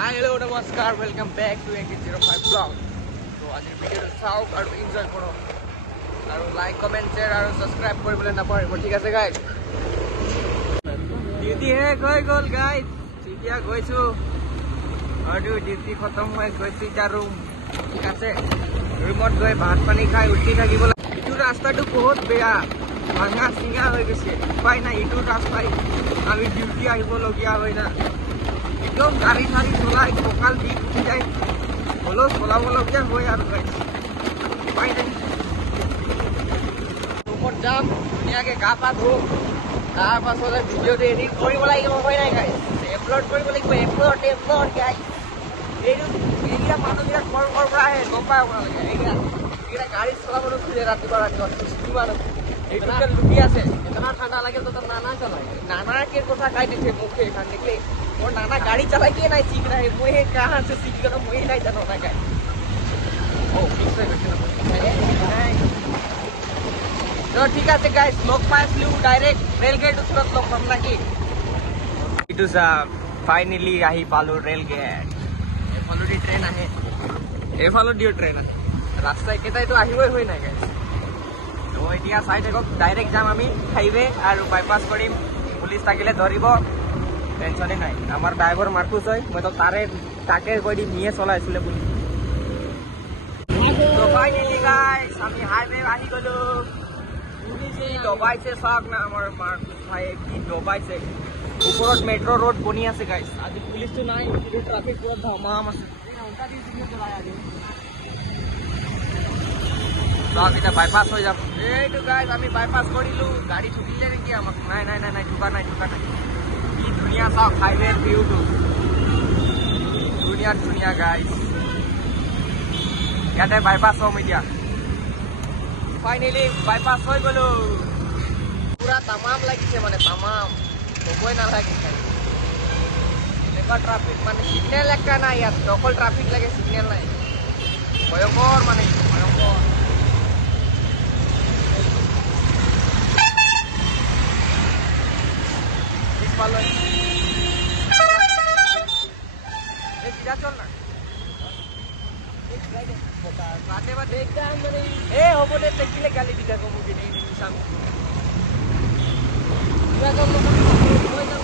Hi, hello, namaskar. Welcome back to AK05 vlog. So, আজিৰ ভিডিঅ'টো চাওক আৰু এনজয় কৰক আৰু লাইক কমেন্ট শ্বেয়াৰ আৰু সাবস্ক্ৰাইব কৰিবলৈ নাপাহৰিব ঠিক আছে গাইজ ডিউটি শেষ হৈ গ'ল গাইজ এতিয়া গৈছো আৰু ডিউটি খতম হৈ গৈছে এতিয়া ৰুম ঠিক আছে ৰুমত গৈ ভাত পানী খাই উঠি থাকিব ইটো ৰাস্তাটো বহুত বেয়া ভাঙা চিঙা হৈ গৈছে উপায় নাই ইটো ৰাস্তাই আমি ডিউটি আহিবলগীয়া হয় না একদম গাড়ি ঠাড়ি চলাই কঁকাল বিষ উঠি যায় হ'লেও চলাবলগীয়া হয় আৰু উপায় নাই ৰুমত যাম ধুনীয়াকৈ গা পা ধুম তাৰ পাছতে ভিডিঅ'টো এডিট কৰিব লাগিব হয় নাই গাইজ আপলোড কৰিব লাগিব আপলোড গাইজ এইটো এইকেইটা মানুহবিলাক ঘৰ পৰা আহে গম পাই আপোনালোকে এইকেইটা গাড়ী চলাবলৈ খোজে ৰাতিপুৱা কিমান এইটো লুকি আছে इतना ठंडा लगे तो नाना चलाए नाना के कोसा खाई देते मुखे खाने के और नाना गाड़ी चला के नहीं सीख रहे मुझे कहाँ से सीख कर मुझे नहीं जाना ना गाय ओ ठीक है तो ठीक है गाइस लोग पास लू डायरेक्ट रेल गेट तुरंत लोग हमला की इटू सा फाइनली आही पालो रेल गेट एफालो दी ट्रेन आहे एफालो दी ट्रेन आहे रास्ता एकेटाই তো আহিবই হয় না গাইস তো এতিয়া চাই থাকক ডাইৰেক্ট যাম আমি হাইৱে আৰু বাইপাছ কৰিম পুলিচ থাকিলে ধৰিব টেনশ্যনে নাই আমাৰ ড্ৰাইভাৰ মাৰ্কুছ হয় মই তো তাকে কৈ দি নিয়ে চলাইছিলে বুলি তো ফাইনেলি গাইস আমি হাইৱে আহি গলো পুলিচে দবাইছে চাওক না আমাৰ মাৰ্কুছ ভাই কি দবাইছে ওপৰত মেট্ৰ' ৰোড বনি আছে গাইস আজি পুলিচটো নাই কিন্তু ট্ৰাফিক পুৰা ধমাম আছে উল্টা দি দিনে চলাই আজি Dog kita bypass हो जा तो गाइस আমি বাইপাস কৰিলো গাড়ী ছুটিলে নেকি আমাক নাই নাই নাই নাই ঢুকা নাই কি দুনিয়া চাওক হাইৱে ভিউটো দুনিয়া গাইস ইয়াতে বাইপাস হম এতিয়া ফাইনালি বাইপাস হৈ গলো পুৰা তামাম লাগিছে মানে তামাম কবই নালাগে এনেকুৱা ট্ৰাফিক মানে সিগনেল একটা নাই ইয়াত অকল ট্ৰাফিক লাগে সিগনেল নাই ভয়ংকৰ মানে ভয়ংকৰ सीधा चल ना बाटे बाटे एकदम মানে এ হবলে দেখিলে গালি দিতা কম কি নেই নিশাম পুরা কম লোক কই যাও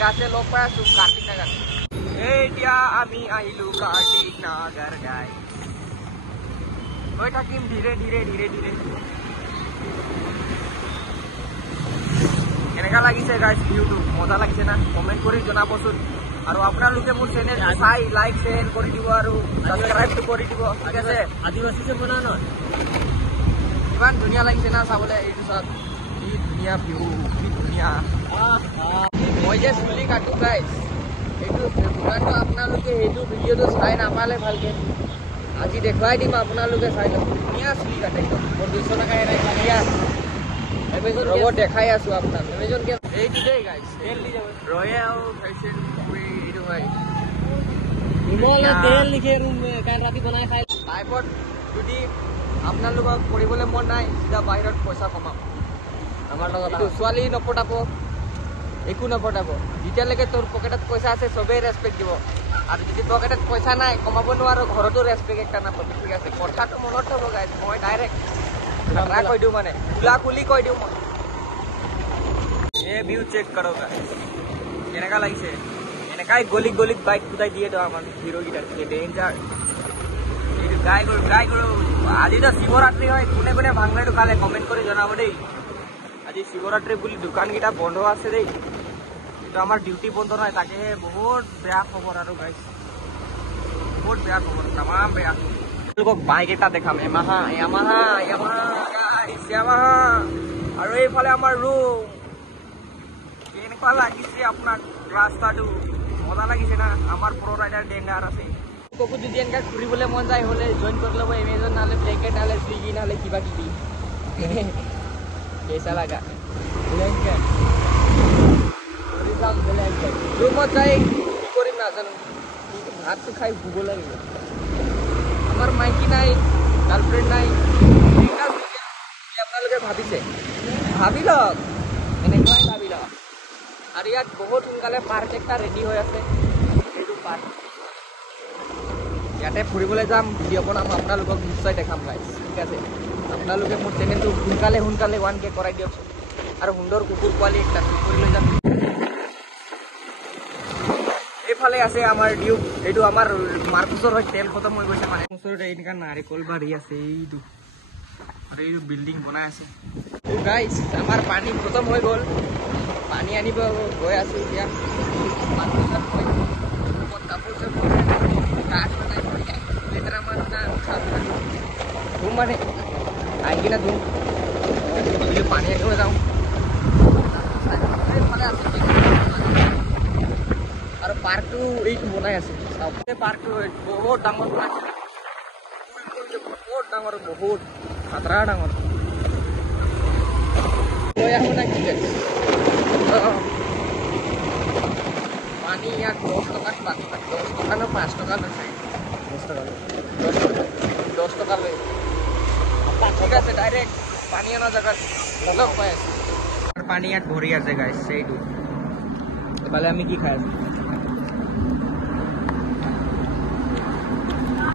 কাছে লোক পায় সু কার্তিক নগর এতিয়া আমি আহিলু কার্তিক নগর গাই ওই থাকিম ধীরে এনেকা লাগিছে গাইস ভিউটো মজা লাগিছে না কমেন্ট কৰি জনাবচোন আৰু আপোনালোকে মোৰ চেনেল চাই লাইক শেয়াৰ কৰি দিব আৰু সাবস্ক্ৰাইব কৰি দিব ঠিক আছে আদিবাসী যে বনা নহয় ইমান ধুনীয়া লাগিছে না চাবলৈ এইটো চাওক কি ধুনীয়া ভিউ কি ধুনীয়া মই যে চুলি কাটো গাইস এইটো পুৰাটো আপোনালোকে এইটো ভিডিঅ'টো চাই নাপালে ভালকে আজি দেখুৱাই দিম আপোনালোকে চাই লওক ধুনীয়া চুলি কাটে মোৰ 200 টকা এৰাই লাগিয়া Amazon robot দেখাই আছো আপনার Amazon কে এই দিদে গাইস তেল দি যাবে রয়্যাল ফ্যাশন ফ্রি ইটো ভাই ইমল তেল লিখে রুম কাল রাতি বনাই খাই টাইপত যদি আপনার লোক পড়িবলে মন নাই সিধা বাহিৰত পয়সা কমাম আমার লগত তো সোয়ালি নপটাবো একু নপটাবো যেতিয়ালৈকে তোর পকেটত পয়সা আছে সবে রেসপেক্ট দিব আৰু যদি পকেটত পয়সা নাই কমাব নোৱাৰো ঘৰতো রেসপেক্ট একটা না পাবি ঠিক আছে কথাটো মনত থব গাইস মই ডাইৰেক্ট खतरा कोई दूं माने खुली कोई दूं ये व्यू चेक करो गाइस केनेका लागिसे एनेका गली बाइक कुदाई दिए तो आमान हिरो गिटार के डेंजर ये गाय गरो আজি তো শিৱৰাত্ৰি হয় কোনে কোনে ভাঙলাইটো খালে কমেন্ট কৰি জনাব দেই আজি শিৱৰাত্ৰি বুলি দোকান গিটা বন্ধ আছে দেই তো আমাৰ ডিউটি বন্ধ নাই তাকে বহুত বেয়া খবৰ আৰু গাইস বহুত বেয়া খবৰ तमाम বেয়া লোক বাইক এটা দেখাম ইয়ামাহা গাইস ইয়ামাহা আৰু এইফালে আমাৰ ৰুম কেনেকুৱা লাগিছে আপোনাক ৰাস্তাটো মজা লাগিছে না আমাৰ প্ৰ ৰাইডাৰ ডেঞ্জাৰ আছে কোকো যদি এনেকা ঘুৰিবলৈ মন যায় হলে জয়েন কৰি ল'ব এমেজন নালে ব্লেকেট নালে সুইগি নালে কিবা কিবি কেইসা লাগা ব্লেকেট ৰুমত যাই কি কৰিম নাজানো ভাতটো খাই ভুগ লাগিব আমাৰ মাইকি নাই গাৰ্লফ্ৰেন্ড নাই আপোনালোকে ভাবিছে ভাবি লওক এনেকুৱাই ভাবি লওক আৰু ইয়াত বহুত সোনকালে পাৰ্ক এটা ৰেডি হৈ আছে এইটো পাৰ্ক ইয়াতে ফুৰিবলৈ যাম ভিডিঅ' বনাম আপোনালোকক নিশ্চয় দেখাম গাইজ ঠিক আছে আপোনালোকে মোৰ চেনেলটো সোনকালে 1K কৰাই দিয়কচোন আৰু সুন্দৰ কুকুৰ পোৱালি একটা কৰি লৈ যাম এইফালে আছে আমাৰ ডিউক এইটো আমাৰ মাৰ্কছৰ হয় তেল খতম হৈ গৈছে মানে ওচৰতে এনেকুৱা নাৰিকল বাৰী আছে এইটো আৰু এইটো বিল্ডিং বনাই আছে গাইজ আমাৰ পানী খতম হৈ গ'ল পানী আনিব গৈ আছো এতিয়া কাপোৰ লেতেৰা ধুম মানে আহি কিনে ধুম পানী আনিব যাওঁ আৰু পাৰ্কটো এইটো বনাই আছে পাৰ্কটো বহুত ডাঙৰ বনাইছে বহুত ডাঙৰ বহুত খাতৰা ডাঙৰ লৈ আহোঁ না কি পানী ইয়াত 10 টকাত পানী 10 টকা না 5 টকা লৈছে 10 টকা লৈ ঠিক আছে ডাইৰেক্ট পানী অনা জেগাত লগ পাই আছে পানী ইয়াত ভৰি আছে গাইছ এইটো এফালে আমি কি খাই আছো